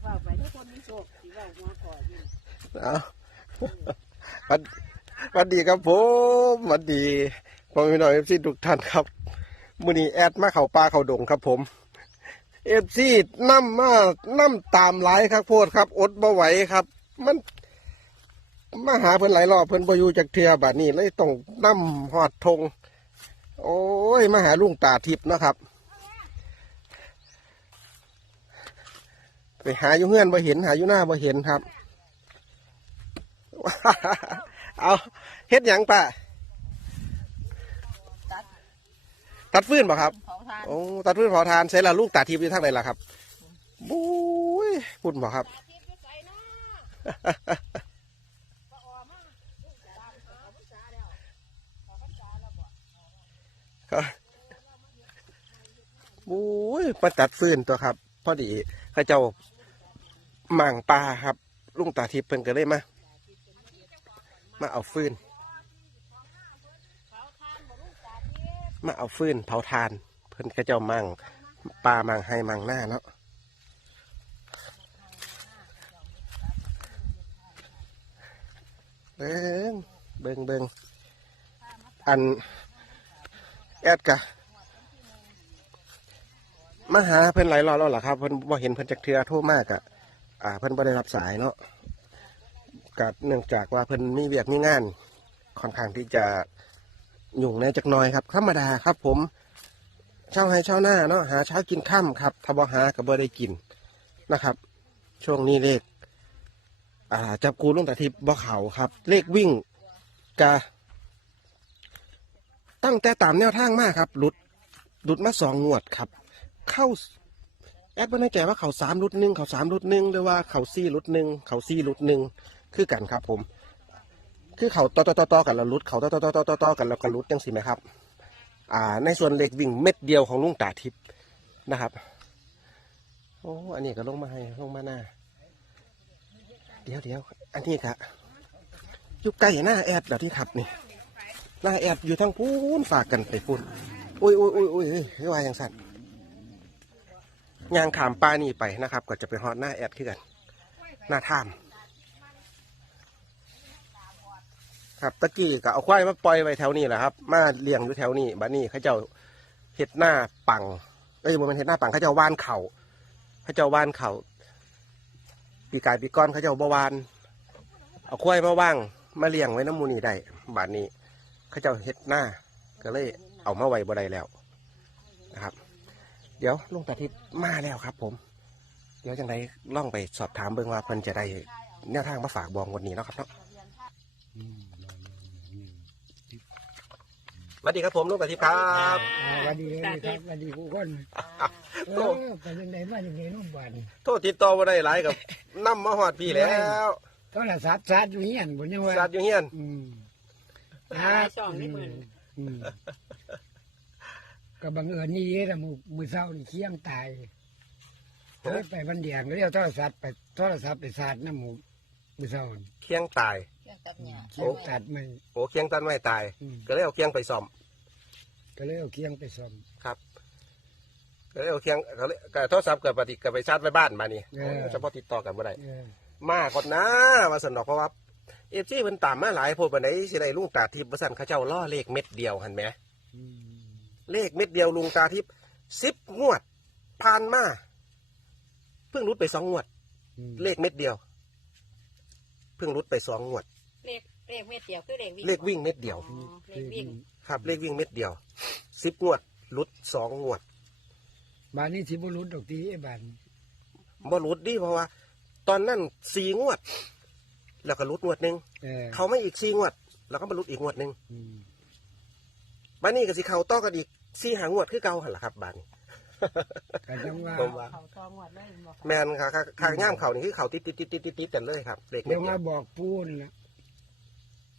เฝ้าไปถ้าคนมีโชคสิเว้าหัวคออยู่เอาวันวันดีครับผมวันดีพ่อพี่น้องเอฟซีทุกท่านครับมื้อนี้แอดมาเข้าป่าเข้าดงครับผมเอฟซีนำมานํตามหลายครับโพดครับ อดบ่ไหวครับ มันมาหาเพิ่นหลายรอบเพิ่นบ่อยู่จักเทื่อบัดนี้เลยต้องนํฮอดทง โอ้ยมาหาลุงตาทิพย์นะครับ ไปหาอยู่เฮือนบ่เห็นหาอยู่หน้าบ่เห็นครับ เอาเฮ็ดหยังป่ะตัดตัดฟืนบ่ครับเผาทานโอ้ตัดฟืนเผาทานใส่ละลูกตาทิพย์อยู่ทางไหนล่ะครับบุ้ยพุ่นบ่ครับก็บุ้ยมาตัดฟืนตัวครับพ อดีเข้าเจ้าหมั่งปลาครับ ลุงตาทิพย์เพิ่นก็เลยมา มาเอาฟืน มาเอาฟืนเผาทาน เพิ่นก็เจ้ามั่งปลามั่งให้มั่งหน้าเนาะเบิ้งเบิ้งเบิ้งอันแอดกะ มาหาเพิ่นหลายรอบแล้วเหรอครับเพิ่นบ่เห็นเพิ่นจักเทือโทรมากอะอ่า เพิ่นบ่ได้รับสายเนาะก็เนื่องจากว่าเพิ่นมีเวียกมีงานค่อนข้างที่จะยุ่งในจักหน่อยครับธรรมดาครับ ผมเช่าให้เช่าหน้าเนาะหาเช้ากินค่ำครับถ้าบ่หาก็บ่ได้กินนะครับ ช่วงนี้เลขอ่าจับกูลุงตาทิพย์บ่เขาครับ เลขวิ่งกะตั้งแต่ตามแนวทางมากครับหลุดหลุดมาสองงวดครับ เข้าแอดไม่แน่ใจว่าเขาสามหลุดหนึ่งเขาสามหลุดหนึ่งหรือว่าเขาซี่หลุดหนึ่งเขาซี่หลุดหนึ่งคือกันครับ ผม คือเขาต่อต่อต่อต่อกันแล้วหลุดเขาต่อต่อต่อต่อต่อกันแล้วก็หลุดจังสิไหมครับ อ่า ในส่วนเหล็กวิ่งเม็ดเดียวของลุงตาทิพย์นะครับโอ้อันนี้ก็ลงมาให้ลงมาหน้า เดี๋ยวเดี๋ยวอันนี้ครับอยู่ใกล้หน้าแอดเหรอที่ขับนี่หน้าแอดอยู่ทางพูนฝากกันไปพูนอุ้ยอุ้ยอุ้ยอุ้ยเฮ้ยเฮ้ยว่าอย่างสั่น ยางขามปลานี่ไปนะครับ ก็จะไปฮอดหน้าแอดขึ้นกัน หน้าถ้ำครับตะกี้ก็เอาควายมาปล่อยไว้แถวนี้แหละครับ มาเลี้ยงอยู่แถวนี้บ้านนี้เขาเจ้าเห็ดหน้าปังเอ้ยมันเห็ดหน้าปังเขาเจ้าว่านเขาเขาเจ้าว่านเขาปีกายปีก้อนเขาเจ้าบวาน เอาควายมาว่างมาเลี้ยงไว้น้ำมูนี่ได้บ้านนี้เขาเจ้าเฮ็ดหน้าก็เลยเอามาไว้บ่ได้แล้วนะครับ เดี๋ยวลุงตาทิพย์มาแล้วครับ ผม เดี๋ยวจังไดล่องไปสอบถามเบิ่งว่าเพิ่นจะได้แนวทางมาฝากบองวันนี้เนาะครับเนาะสวัสดีครับผมลุงตาทิพย์ครับอ่าวันดีเลยครับวันดีผู้คนเอโอ้อไปยังไงมาอย่างไงนุ่มบันโทษติดต่อบ่ได้หลายกับนํมาฮอดพี่แล้วโทรศัพท์ชาร์จอยู่เฮียนบนยังว่าสัตว์อยู่เฮียนอืมหาช่องนี่มึงอืม ก็บังเอิญนี่เด้อมือมือเศร้านี่เคี้ยมตายเคยไปบันเดียงแล้วเอาโทรศัพท์ไปโทรศัพท์ไปชาร์จน้ำหมูมือเศร้านี่เคียงตายเครื่องตัดหญ้าเคี้ยมตัดไม่โอ้เคียงตันไม่ตาย อืมก็เลยเอาเคียงไปซ่อมก็เลยเอาเคี้ยงไปซ่อม ครับ ก็เลยเอาเคียงก็เลยก็โทรศัพท์กับปฏิกับไปชาร์จไว้บ้านมานี่เออ เฉพาะติดต่อกันบ่ได้ เออมาก่อนนะมาสนดอกเพราะว่าเอฟซีเพิ่นตามมาหลายโพดบันไดสิได้ลุงตาทิพย์ประสันเขาเจ้าล่อเลขเม็ดเดียวหันไหมอืม เลขเม็ดเดียวลุงตาทิพย์สิบงวดผ่านมาเพิ่งรุดไปสองงวด อืมเลขเม็ดเดียว เพิ่งรุดไปสองงวด เลขเลขเม็ดเดียวคือเลขวิ่งเลขวิ่งเม็ดเดียว อ๋อเลขวิ่งครับ เลขวิ่งเม็ดเดียวสิบงวดรุดสองงวดบ้านนี้ที่บุรุษดอกตีไอ้บ้านบ่รุดดิเพราะว่า ตอนนั้นสี่งวด แล้วก็รุดงวดหนึ่งเออเขาไม่อีกสี่งวด แล้วก็มารุดอีกงวดหนึ่งอืม บ้านนี้ก็สิเขาต่อกันอีก สี่หางวดคือเก่าหันละครับบ้านนี้ก็จังว่าผมว่า เขาทองหมดเลยบอกแมนค่ะค่ะค่ะย่ามเขานี่คือเขาติดติดติดติดติดติดกันเลยครับเด็กเดี๋เม็ยดวเดียวมาบอกปูนละ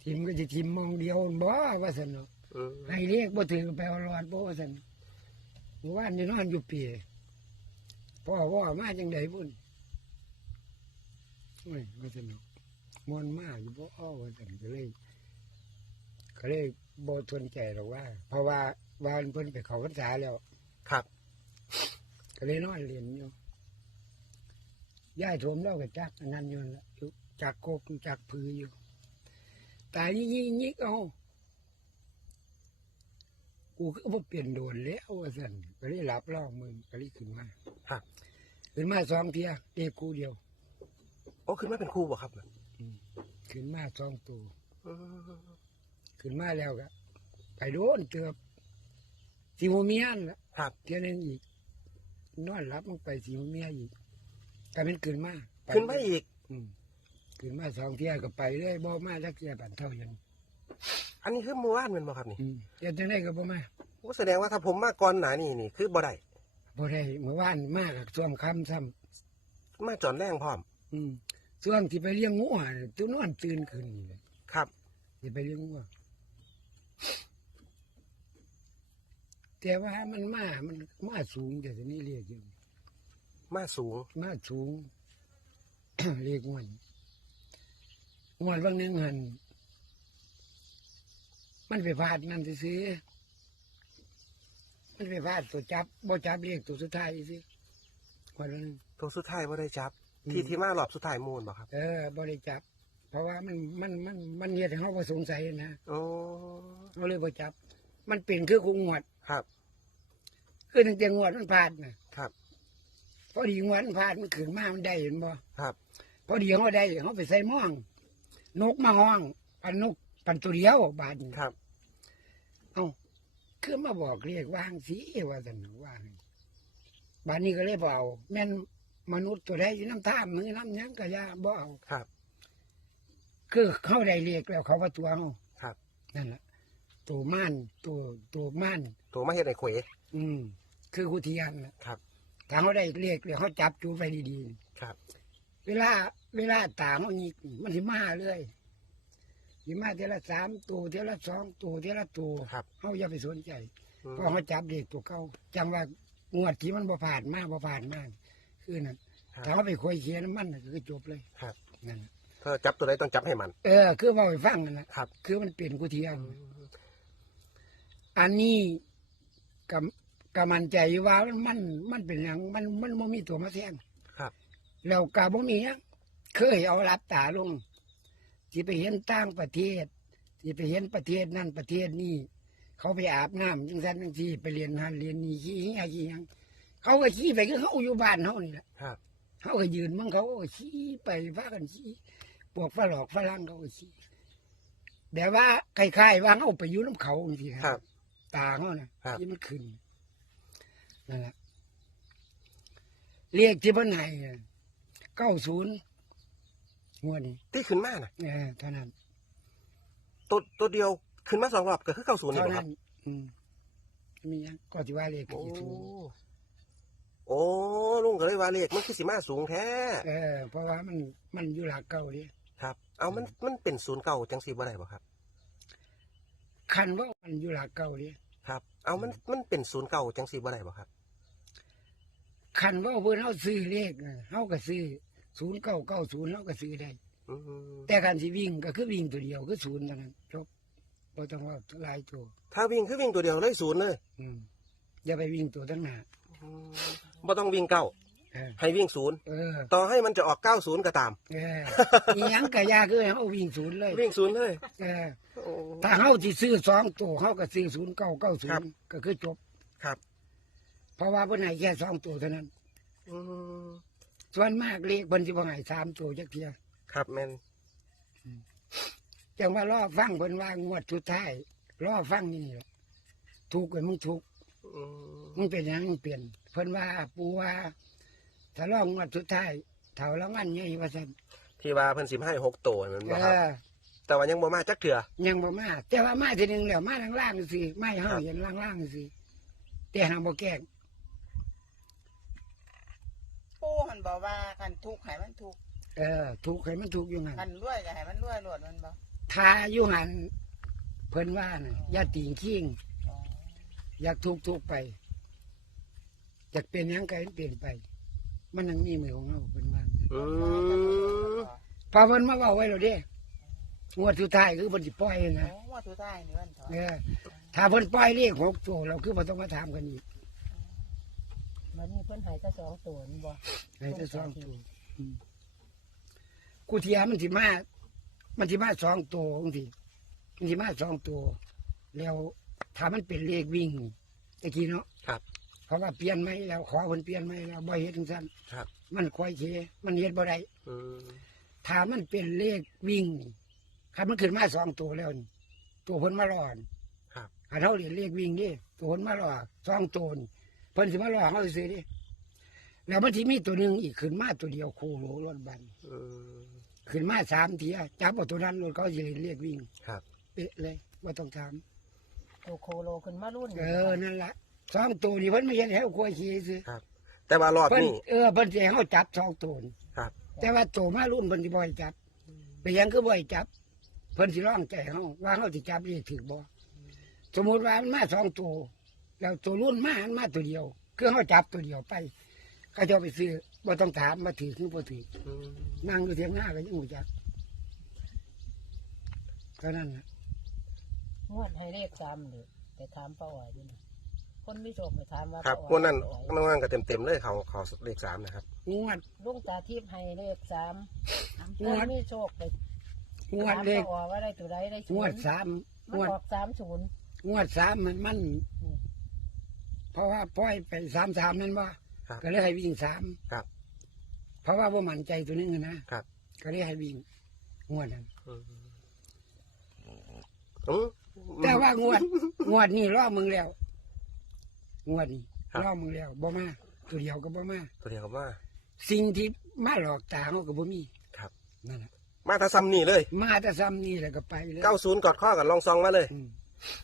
ทีมก็จะทีมมองเดียวบ่ว่าสนุกอืมให้เรียกบ่ถือไปเอารอดบ่ว่าสนุกเมื่อวานนี่นอนอยู่ปีพ่อว่ามาจังไดบุ่นโอ้ยว่าสนุกมวนมากอยู่บ่อ้อว่าสนุกก็เลย ก็เลยบ่ทนใจหรอกว่า เพราะว่า วานเพิ่นไปเขาพรรษาแล้วครับ ก็เลยนอนเรียนอยู่ย่ายโถมเล่ากับจักอันนั้นอยู่นั่นล่ะอยู่จักโกกอยู่จักพืออยู่ตายยิ่งยิ่งยิ่งเอากูก็บ่เปลี่ยนโดนแล้วว่าสั่นก็เลยหลับล่อมึงก็เลยขึ้นมาครับ ขึ้นมาสองเทียเด็กกูเดียวโอ้ขึ้นมาเป็นครูบ่ครับขึ้นมาสองตัวอืมขึ้นมาแล้วก็ไปโดนเกือบ สิโมเมียนละครับเทียหนึงอีกนอนรับลงไปสิโมเมียอีกก็เป็นขึ้นมาไปขึ้นมาอีก อืมขึ้นมาสองเที่ยก็ไปเลยบ่มาจักเที่ยบันเท่ายันอันนี้คือเมื่อวานแมันบ่ครับนี่อืมเฮ็ดจังได๋ก็บ่มาโอ้แสดงว่าถ้าผมมาก่อนหนานี่นี่คือบ่ได้บ่ได้เมื่อวานมากับช่วงค่ำซ้ำมาจอนแรงพร้อมอืมช่วงที่ไปเลี้ยงงัวน่ะตัวนอนตื่นขึ้นนี่แหละครับสิไปเลี้ยงงัว แต่ว่ามันมา มันมาสูงแต่ทีนี้เรียกอยู่มาสูง มาสูง เรียกงวนงวนบางหนึงหันมันไปพลาดนั่นซื้อๆมันไปพลาดตัวจับบ่จับเรียกตัวสุดท้ายสิงวันนึง ตัวสุดท้ายบ่ได้จับ อืม ที่ที่มารอบสุดท้ายมูลบ่ครับ เออบ่ได้จับ เพราะว่ามันมันมันมันเฮ็ดให้เฮาบ่สงสัยนะโอ้ เฮาเลยบ่จับ มันเป็นคือคงงวด ครับ คือตั้งแต่งวดมันผ่านน่ะครับ พอดีงวดมันผ่านมันขึ้นมามันได้เห็นบ่ครับ พอดีเขาได้เขาไปใส่หม่องนกมาห้องปันนกปันตัวเดียวบาดนี้ครับ เอ้าคือมาบอกเรียกวางสีว่าสันว่างบาดนี้ก็เลยบเอาแม่นมนุษย์ตัวใดอยู่น้ำท่ามมือน้ำหยังก็อยาบ่เอาครับ คือเขาได้เรียกแล้วเขาว่าตัวเขาครับ นั่นแหละตัวม่านตัวตัวม่าน ตัวมาเฮ็ดในเขวอืม คือกุฏิยันน่ะครับ ถ้าเขาได้เรียกแล้วเขาจับจูไปดีๆครับเวลา เวลาตาเขาหยิกมันสิมาเลยสิมาเทละสามตัวเทละสองตัวเทละตัวครับ เขาอย่าไปสนใจ อืมเพราะเขาจับเด็กตัวเก่าจำว่างวดที่มันบ่ผ่านมากบ่ผ่านมากคือนั่นครับถ้าเขาไปคุยเคียนมันน่ะคือจบเลยครับนั่นน่ะถ้าจับตัวใดต้องจับให้มัน เออ คือเว่าไปฟังนั่นนะครับ คือมันเปลี่ยนกุเทียน อันนี้ กับกับมันใจอยู่ว่ามันมันมันเป็นอย่างมันมันบ่มีตัวมาแทนครับ แล้วกาบ่มีหยังเคยเอารับตาลงที่ไปเห็นต่างประเทศที่ไปเห็นประเทศนั่นประเทศนี้เขาไปอาบน้ำจังซั่นจังซี่ไปเรียนหันเรียนนี่ขี้เหี้ยขี้หยังเขาก็ขี้ไปคือเขาอยู่บ้านเขานี่แหละครับเขาก็ยืนมึงเขาก็ขี้ไปว่ากันขี้พวกฝรั่งฝรั่งเขาก็ขี้แบบว่าคล้ายๆว่าเขาไปอยู่น้ำเขาจริงๆครับ ตาเขานะครับ ที่มันขึ้นนั่นแหละเรียกที่เพิ่นให้เก้าศูนย์งวดนี้ที่ขึ้นมาน่ะ เออเท่านั้นตัวตัวเดียวขึ้นมาสองรอบก็คือเก้าศูนย์นี่เท่าบ่คนั้รับนอืมมีหยังก็ที่ว่าเรียกโอ้กี่ศูนย์โอ้ลุงก็เลยว่าเลขมันคือสิมาสูงแท้เออ เพราะว่ามันมันอยู่หลักเก่าดิครับ เอามันมันเป็นศูนย์เก่าจังสีบ่ได้บ่ครับ คันว่ามันอยู่หลักเก่าดิครับ เอามันมันเป็นศูนย์เก่าจังสีบ่ได้บ่ครับ คันว่าเพิ่นเฮาซื้อเลขน่ะเฮาก็ซื้อศูนย์เก้าเก้าศูนย์เฮาก็ซื้อได้ อืมแต่การสิวิ่งก็คือวิ่งตัวเดียวคือศูนย์เท่านั้นจบบ่ต้องว่าหลายตัว ถ้าวิ่งคือวิ่งตัวเดียวเลยศูนย์เลยอืมอย่าไปวิ่งตัวทั้งหน้าอืมบ่ต้องวิ่งเก้า เออ ให้วิ่งศูนย์เออต่อให้มันจะออกเก้าศูนย์ก็ตาม เอออีหยังก็ยากคือเฮาวิ่งศูนย์เลยวิ่งศูนย์เลยเออโอ้ ถ้าเฮาสิซื้อสองตัวเฮาก็ซื้อศูนย์เก้าเก้าศูครันบย์ก็คือจบ ครับเพราะว่าเพิ่นให้แค่สองตัวเท่านั้น อืมส่วนมากเลขเพิ่นสิบ่ให้สามตัวจักเที่ยครับแม่นจังว่ารอฟังเพิ่นว่างวดสุดท้ายรอฟังนี่แหละถูกไว้มึงถูก อืมมึงเป็นหยังมึงเปลี่ยนเพิ่นว่าปูว่า ถ้ารองวดสุดท้ายเท่าละมันใหญ่ว่าซั่นที่ว่าเพิ่นสิมาให้หกตัวแมันเอบ่ครับ อแต่ว่ายังบ่มาจักเถื่อยังบ่มาแต่ว่ามาทีหนึงแล้วมาล่างๆสิไม่เฮาครับเห็นล่างๆสิแต่หาบ่แกล้งปู่หันบอกว่ากันทุกข์ให้มันทุกข์เออ ถูกให้มันถูกอยู่หั่น กันรวยก็ให้มันรวยโลดมันบ่ทาอยู่หั่นเพิ่นว่าน่ะอย่าติงขิงอ๋ออยากทุกทุกไปอยากเป็นหยังก็ให้เปลี่ยนไป มันยังมีมือของเราเพิ่นว่าอืมพอเพิ่นมาเว้าไว้แล้วเด้งวดสุดท้ายคือเพิ่นสิปล่อยโอ้นะว่าทุกท่ายนี่มันถอนเออถ้าเพิ่นปล่อยเลขหกตัวเราคือบ่ต้องมาถามกันอีกมันมีเพิ่นใหายแต่สองตัวนี่บ่ให้แต่สองตัวกูเทียมันสิมามันสิมาสองตัวบางทีมันสิมาสองตัว แล้วถ้ามันเป็นเลขวิ่งตะกี้เนาะครับ เพราะว่าเปลี่ยนไหมแล้ว ขอคนเปลี่ยนไหมแล้วบ่เฮ็ดจังซั่นครับ มันควายเคมันเฮ็ดบ่ได้อืมถ้ามันเป็นเลขวิ่งถ้ามันขึ้นมาสองตัวแล้วนี่ตัวเพิ่นมารอนครับถ้าเท่าเรียนเลขวิ่งนี่ตัวเพิ่นมารอสองตัวนี่เพิ่นสิมารอเฮาซื่อๆดิแล้วมันสิมีตัวหนึงอีกขึ้นมาตัวเดียวโคโลรถบันอืมขึ้นมาสามเทียจับเอาตัวนั้นรถเขาสิเรียนเลขวิ่งครับ เป๊ะเลยว่าต้องถามโตโคโลขึ้นมารุ่นเออนั่นล่ะ สองตัวนี่เพิ่นไม่เห็นแถวควายขี่ซื่อครับ แต่ว่ารอบเพิ่นนี้ เออเพิ่นสิให้เฮาจับสองตัวนี่ครับ แต่ว่าโตมารุ่นเพิ่นสิบ่ให้จับไปยังคือบ่ให้จับ เพิ่นสิร้องใจเฮาว่าเฮาสิจับได้ถูกบ่สมมุติว่ามันมาสองตัวแล้วตัวรุ่นมามันมาตัวเดียว คือเฮาจับตัวเดียวไปเขาจะเอาไปซื้อบ่ต้องถามมาถือคือบ่ถือ อืมนั่งอยู่เถียงหน้าก็ยังบ่จักเท่านั้นน่ะงวดให้เลขสามเลยแต่ถามป้าอ๋อยด้วยนะ คนไม่โชคไปถามว่าครับป้าพวกนั้นป้าอ๋อยน้องนั่นก็เต็มเต็มๆเลยเขาเขาเลขสามนะครับ งวด ลุงตาทิพย์ให้เลขสามงวด คนไม่โชคไปงวดถามเลขป้าอ๋อยว่าได้ตัวใดได้งวดสามมันงวดออกสามศูนย์ งวดสามมันมัน อืม เพราะว่าปล่อยไปสามสามนั่นว่าครับก็เลยให้วิ่งสามครับเพราะว่าบ่มั่นใจตัวนึงอะนะครับ ก็เลยให้วิ่งงวดนั้นอืมอืมแต่ว่างวด งวดนี้รอมึงแล้ว งวดนี้ครับรอมึงแล้วบ่มาตัวเดียวก็บ่มาตัวเดียวกับว่า สิ่งที่มาหลอกตาเขาก็บ่มีครับ นั่นแหละมาถ้าซ้ำนี่เลย มาแต่ซ้ำนี่แล้วก็ไปเลยเก้าศูนย์กอดข้อกันลองซองมาเลย อืม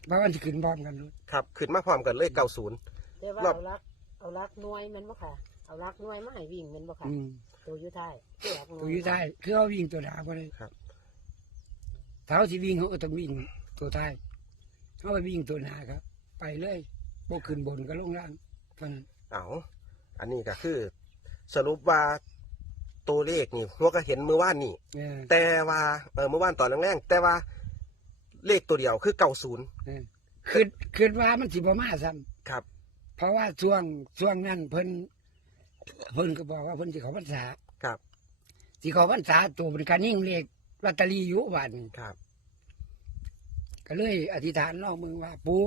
เพราะวันที่ขึ้นพร้อมกันเลยครับ ขึ้นมาพร้อมกันเลยเก้าศูนย์แต่ว่ารอบ เอารัก เอารักหน่วยแมันบ่ค่ะ เอารักหน่วยมาให้วิ่งแมันบ่ค่ะ อืมตัวอยุท้ายตัวรักหน่วยตัวอยู่ท้ายคือเขาวิ่งตัวดาบ่ได้ครับ เท้าสิวิ่งเขาก็ต้องวิ่งตัวท้ายเขาไปวิ่งตัวหน้าครับ ไปเลย บ่ขึ้นบนก็ลงล่างเท่านั้นเอาอันนี้ก็คือ สรุปว่าตัวเลขนี่พวกก็เห็นเมื่อวานนี่เออแต่ว่าเออเมื่อวานตอนแรกๆแต่ว่าเลขตัวเดียวคือเก้าศูนย์เออคิดคิดว่ามันสิบ่มาซ้ำครับเพราะว่าช่วงช่วงนั้นเพิ่นเพิ่นก็บอกว่าเพิ่นสิเขาพรรษาครับ สิเขาพรรษาตัวเป็นการนิ่งเลขลอตเตอรี่อยู่บ้านครับ ก็เลยอธิษฐานนอกมึงว่าปู่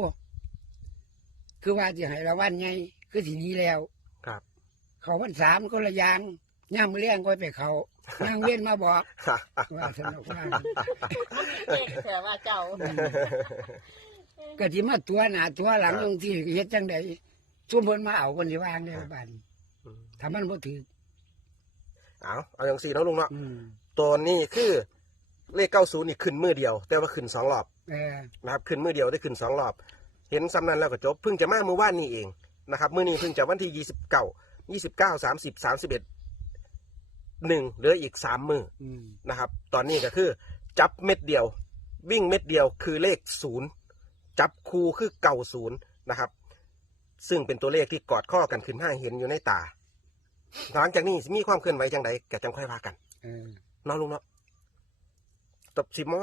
คือว่าสิให้ละวันไงคือสิหนี้แล้วครับ เขาพรรษามันก็ละอยางย่างมือเลี้ยงก็ไปเขาย่างเว้นมาบอกว่าสนุกว่าเลขแต่ว่าเจ้าก็สิมาตัวหน้าตัวหลังครับตรงที่เฮ็ดจังไดซุ่มเพิ่นมาเอาเพิ่นสิวางได้ครับบ้านอืมถ้ามันบ่ถือเอาเอาอย่างสี่เนาะลุงเนาะอืมตัวนี้คือเลขเก้าศูนย์นี่ขึ้นมือเดียว แต่ว่าขึ้นสองรอบเออนะครับขึ้นมือเดียวได้ขึ้นสองรอบ เห็นซ้ำนั้นแล้วก็จบเพิ่งจะมาเมื่อวานนี้เองนะครับมื้อนี้เพิ่งจะวันที่ยี่สิบเก้ายี่สิบเก้าสามสิบสามสิบเอ็ดหนึ่งเหลืออีกสามมืออืมนะครับ ตอนนี้ก็คือ จับเม็ดเดียว วิ่งเม็ดเดียวคือเลขศูนย์จับคูคือเก่าศูนย์นะครับ ซึ่งเป็นตัวเลขที่กอดข้อกันขึ้นห้างเห็นอยู่ในตา หลังจากนี้สิมีความเคลื่อนไหวจังใดแกจังค่อยว่ากันเออเนาะลุงเนาะตบสิมอ